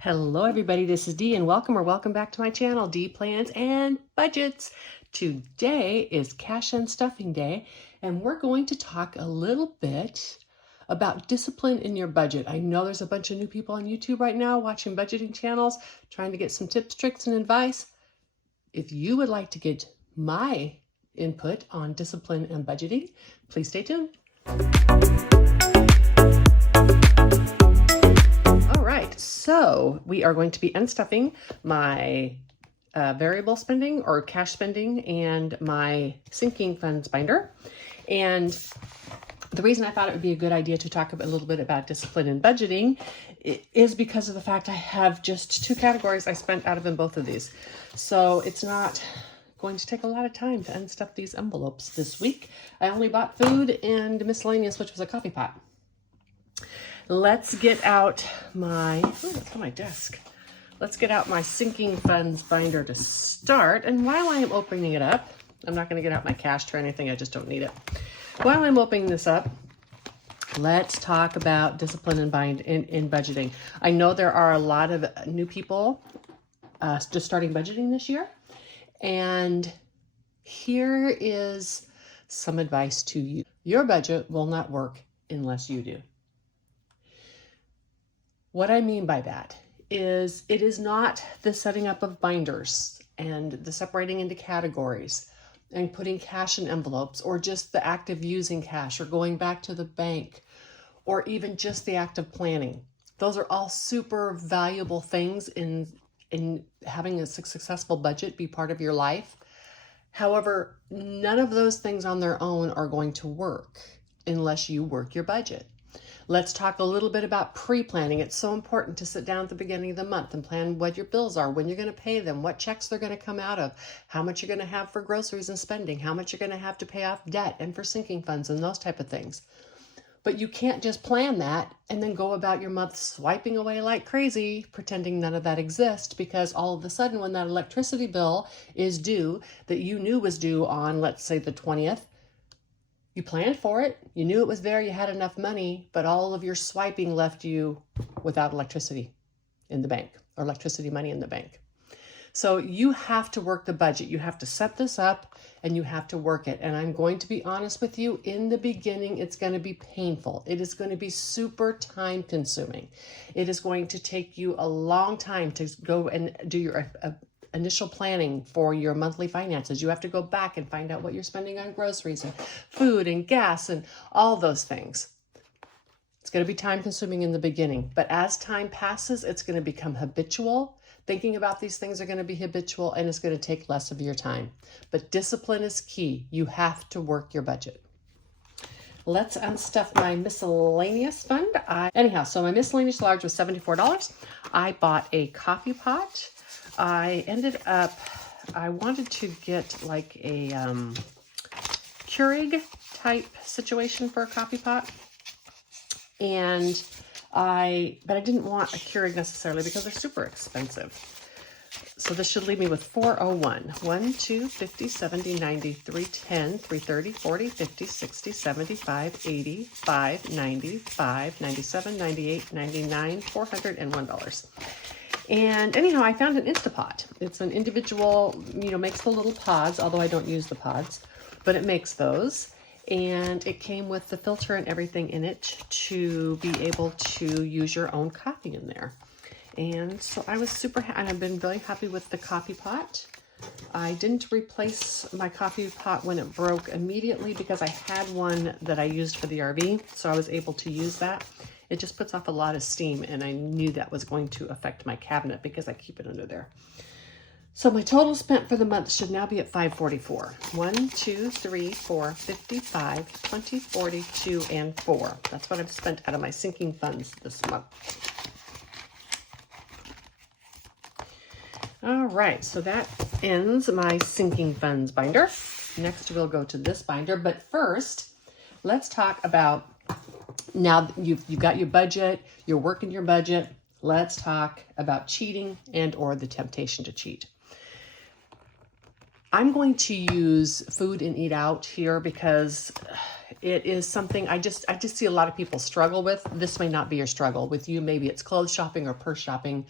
Hello everybody, this is Dee and welcome back to my channel, Dee Plans and Budgets. Today is Cash and Stuffing Day and we're going to talk a little bit about discipline in your budget. I know there's a bunch of new people on YouTube right now watching budgeting channels, trying to get some tips, tricks, and advice. If you would like to get my input on discipline and budgeting, please stay tuned. So we are going to be unstuffing my variable spending or cash spending and my sinking funds binder. And the reason I thought it would be a good idea to talk a little bit about discipline and budgeting is because of the fact I have just two categories I spent out of in both of these. So it's not going to take a lot of time to unstuff these envelopes this week. I only bought food and miscellaneous, which was a coffee pot. Let's get out my, it's on my desk. Let's get out my sinking funds binder to start. And while I am opening it up, I'm not going to get out my cash or anything. I just don't need it. While I'm opening this up, let's talk about discipline and in budgeting. I know there are a lot of new people just starting budgeting this year. And here is some advice to you. Your budget will not work unless you do. What I mean by that is it is not the setting up of binders and the separating into categories and putting cash in envelopes or just the act of using cash or going back to the bank or even just the act of planning. Those are all super valuable things in having a successful budget be part of your life. However, none of those things on their own are going to work unless you work your budget. Let's talk a little bit about pre-planning. It's so important to sit down at the beginning of the month and plan what your bills are, when you're going to pay them, what checks they're going to come out of, how much you're going to have for groceries and spending, how much you're going to have to pay off debt and for sinking funds and those type of things. But you can't just plan that and then go about your month swiping away like crazy, pretending none of that exists, because all of a sudden when that electricity bill is due that you knew was due on, let's say, the 20th, you planned for it, you knew it was there, you had enough money, but all of your swiping left you without electricity in the bank or electricity money in the bank. So you have to work the budget. You have to set this up and you have to work it. And I'm going to be honest with you, in the beginning, it's going to be painful. It is going to be super time consuming. It is going to take you a long time to go and do your initial planning for your monthly finances. You have to go back and find out what you're spending on groceries and food and gas and all those things. It's going to be time consuming in the beginning, but as time passes, it's going to become habitual. Thinking about these things are going to be habitual and it's going to take less of your time. But discipline is key. You have to work your budget. Let's unstuff my miscellaneous fund. So my miscellaneous large was $74. I bought a coffee pot. I wanted to get like a Keurig type situation for a coffee pot. But I didn't want a Keurig necessarily because they're super expensive. So this should leave me with 401. 1, 2, 50, 70, 90, 310, 330, 40, 50, 60, 75, 80, 5, 90, 5, 97, 98, 99, $401. And anyhow, I found an Instapot. It's an individual, makes the little pods, although I don't use the pods, but it makes those. And it came with the filter and everything in it to be able to use your own coffee in there. And so I was super happy, and I've been really happy with the coffee pot. I didn't replace my coffee pot when it broke immediately because I had one that I used for the RV, so I was able to use that. It just puts off a lot of steam, and I knew that was going to affect my cabinet because I keep it under there. So my total spent for the month should now be at $544. 1, 2, 3, 4, 55, 20, 42, and 4. That's what I've spent out of my sinking funds this month. All right, so that ends my sinking funds binder. Next, we'll go to this binder, but first, let's talk about, now you've got your budget, you're working your budget, let's talk about cheating and or the temptation to cheat. I'm going to use food and eat out here because it is something I just see a lot of people struggle with. This may not be your struggle. With you, maybe it's clothes shopping or purse shopping,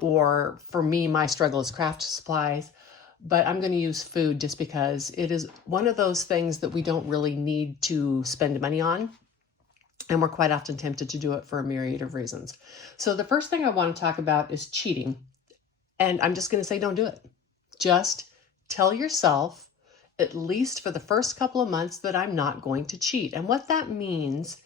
or for me, my struggle is craft supplies. But I'm going to use food just because it is one of those things that we don't really need to spend money on. And we're quite often tempted to do it for a myriad of reasons. So the first thing I want to talk about is cheating. And I'm just going to say, don't do it. Just tell yourself, at least for the first couple of months, that I'm not going to cheat. And what that means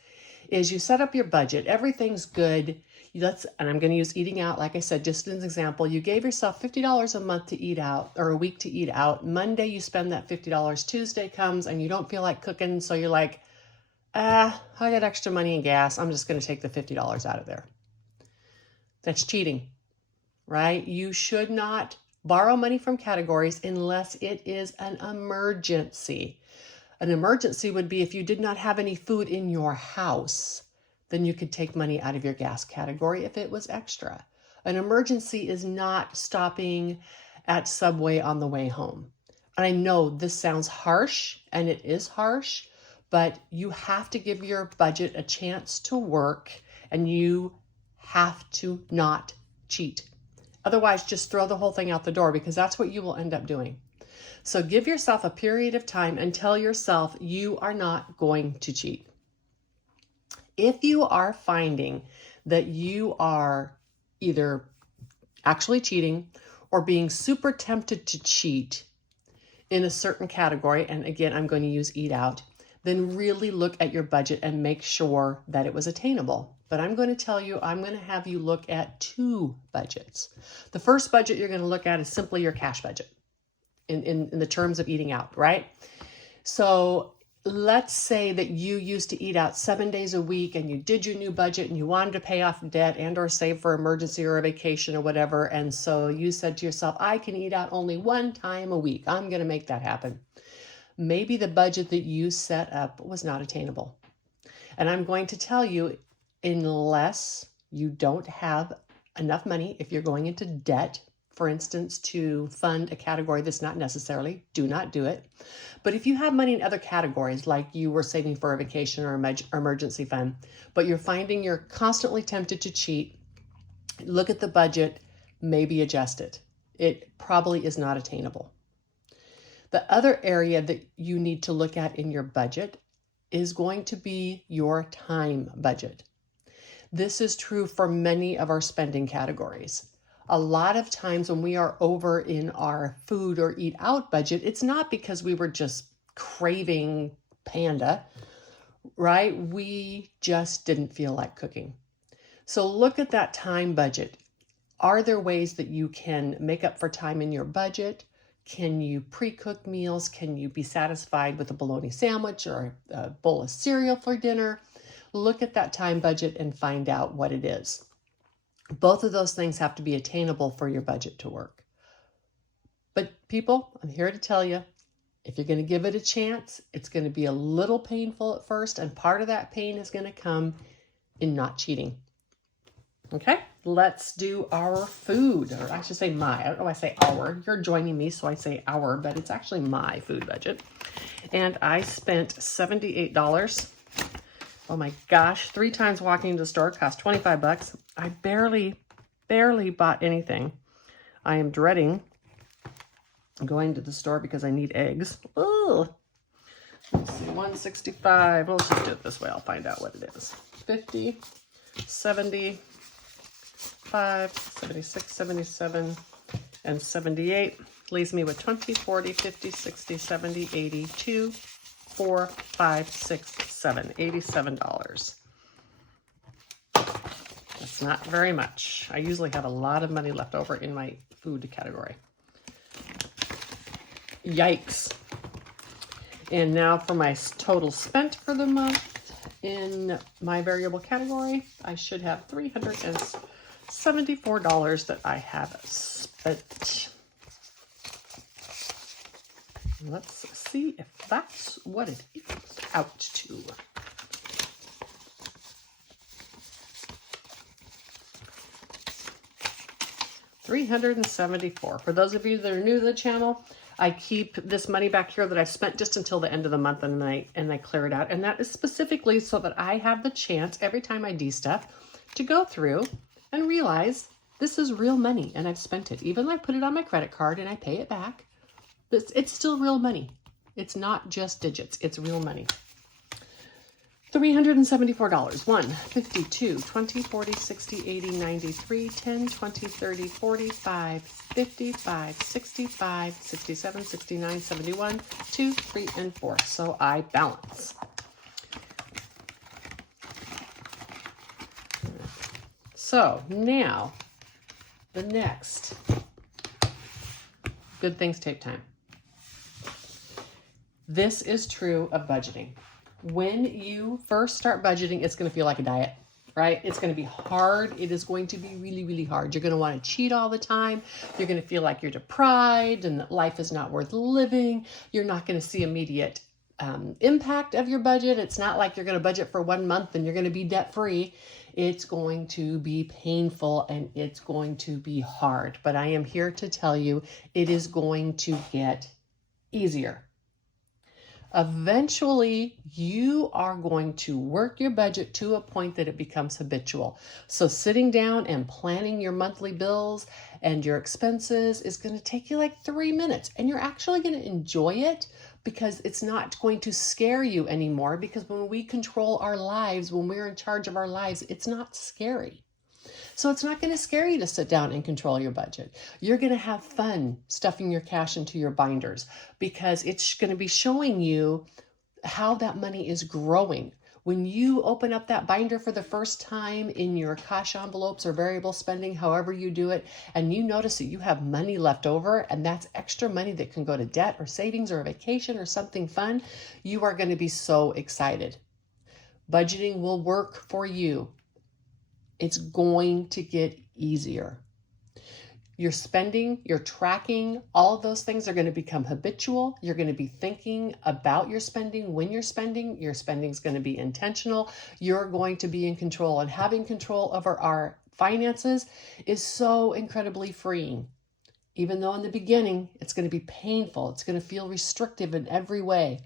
is you set up your budget. Everything's good. And I'm going to use eating out. Like I said, just as an example, you gave yourself $50 a month to eat out, or a week to eat out. Monday, you spend that $50. Tuesday comes and you don't feel like cooking. So you're like, I got extra money in gas. I'm just going to take the $50 out of there. That's cheating, right? You should not borrow money from categories unless it is an emergency. An emergency would be if you did not have any food in your house, then you could take money out of your gas category if it was extra. An emergency is not stopping at Subway on the way home. And I know this sounds harsh, and it is harsh, but you have to give your budget a chance to work, and you have to not cheat. Otherwise, just throw the whole thing out the door, because that's what you will end up doing. So give yourself a period of time and tell yourself you are not going to cheat. If you are finding that you are either actually cheating or being super tempted to cheat in a certain category, and again, I'm going to use eat out, then really look at your budget and make sure that it was attainable. But I'm going to tell you, I'm going to have you look at two budgets. The first budget you're going to look at is simply your cash budget in the terms of eating out, right? So let's say that you used to eat out 7 days a week and you did your new budget and you wanted to pay off debt and or save for emergency or a vacation or whatever. And so you said to yourself, I can eat out only one time a week. I'm going to make that happen. Maybe the budget that you set up was not attainable. And I'm going to tell you, unless you don't have enough money, if you're going into debt, for instance, to fund a category that's not necessarily, do not do it. But if you have money in other categories, like you were saving for a vacation or emergency fund, but you're finding you're constantly tempted to cheat, look at the budget, maybe adjust it. It probably is not attainable. The other area that you need to look at in your budget is going to be your time budget. This is true for many of our spending categories. A lot of times when we are over in our food or eat out budget, it's not because we were just craving panda, right? We just didn't feel like cooking. So look at that time budget. Are there ways that you can make up for time in your budget? Can you pre-cook meals? Can you be satisfied with a bologna sandwich or a bowl of cereal for dinner? Look at that time budget and find out what it is. Both of those things have to be attainable for your budget to work. But people, I'm here to tell you, if you're going to give it a chance, it's going to be a little painful at first, and part of that pain is going to come in not cheating. Okay, let's do our food, or I should say my, I don't know why I say our. You're joining me, so I say our, but it's actually my food budget. And I spent $78. Oh my gosh, 3 times walking to the store cost 25 bucks. I barely bought anything. I am dreading going to the store because I need eggs. Oh, let's see, 165. Well, let's just do it this way. I'll find out what it is. 50, 75, 76, 77, and 78. Leaves me with 20, 40, 50, 60, 70, 80, 2, 4, 5, 6, 7, $87. That's not very much. I usually have a lot of money left over in my food category. Yikes. And now for my total spent for the month in my variable category, I should have $374 that I have spent. Let's see if that's what it is out to. $374. For those of you that are new to the channel, I keep this money back here that I've spent just until the end of the month, and I clear it out. And that is specifically so that I have the chance every time I de-stuff to go through and realize this is real money and I've spent it. Even though I put it on my credit card and I pay it back, it's still real money. It's not just digits, it's real money. $374. 1, 52, 20, 40, 60, 80, 93, 10, 20, 30, 45, 55, 65, 67, 69, 71, 2, 3, and 4. So I balance. So now, the next good things take time. This is true of budgeting. When you first start budgeting, it's going to feel like a diet, right? It's going to be hard. It is going to be really, really hard. You're going to want to cheat all the time. You're going to feel like you're deprived and that life is not worth living. You're not going to see immediate impact of your budget. It's not like you're going to budget for 1 month and you're going to be debt free. It's going to be painful and it's going to be hard. But I am here to tell you it is going to get easier. Eventually, you are going to work your budget to a point that it becomes habitual. So sitting down and planning your monthly bills and your expenses is going to take you like 3 minutes, and you're actually going to enjoy it because it's not going to scare you anymore, because when we control our lives, when we're in charge of our lives, it's not scary. So it's not going to scare you to sit down and control your budget. You're going to have fun stuffing your cash into your binders because it's going to be showing you how that money is growing. When you open up that binder for the first time in your cash envelopes or variable spending, however you do it, and you notice that you have money left over and that's extra money that can go to debt or savings or a vacation or something fun, you are going to be so excited. Budgeting will work for you. It's going to get easier. Your spending, your tracking, all of those things are going to become habitual. You're going to be thinking about your spending when you're spending. Your spending is going to be intentional. You're going to be in control. And having control over our finances is so incredibly freeing. Even though in the beginning, it's going to be painful. It's going to feel restrictive in every way.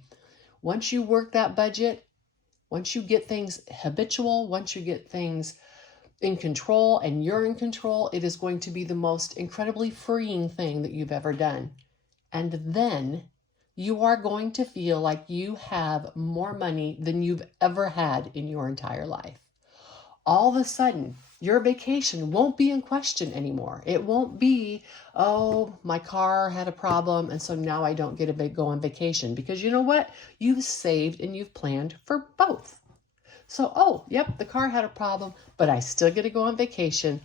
Once you work that budget, once you get things habitual, once you get things in control and you're in control, it is going to be the most incredibly freeing thing that you've ever done. And then you are going to feel like you have more money than you've ever had in your entire life. All of a sudden, your vacation won't be in question anymore. It won't be, oh, my car had a problem and so now I don't get to go on vacation, because you know what? You've saved and you've planned for both. So, oh, yep, the car had a problem, but I still get to go on vacation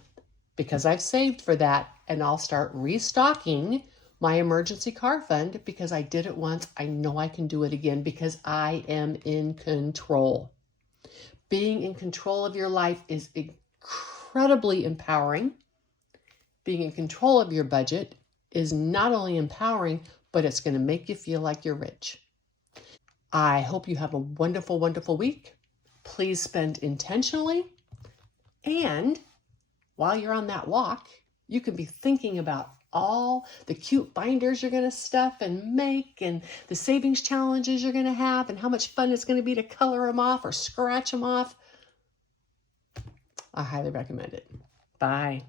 because I've saved for that, and I'll start restocking my emergency car fund because I did it once. I know I can do it again because I am in control. Being in control of your life is incredibly empowering. Being in control of your budget is not only empowering, but it's going to make you feel like you're rich. I hope you have a wonderful, wonderful week. Please spend intentionally, and while you're on that walk, you can be thinking about all the cute binders you're going to stuff and make, and the savings challenges you're going to have, and how much fun it's going to be to color them off or scratch them off. I highly recommend it. Bye.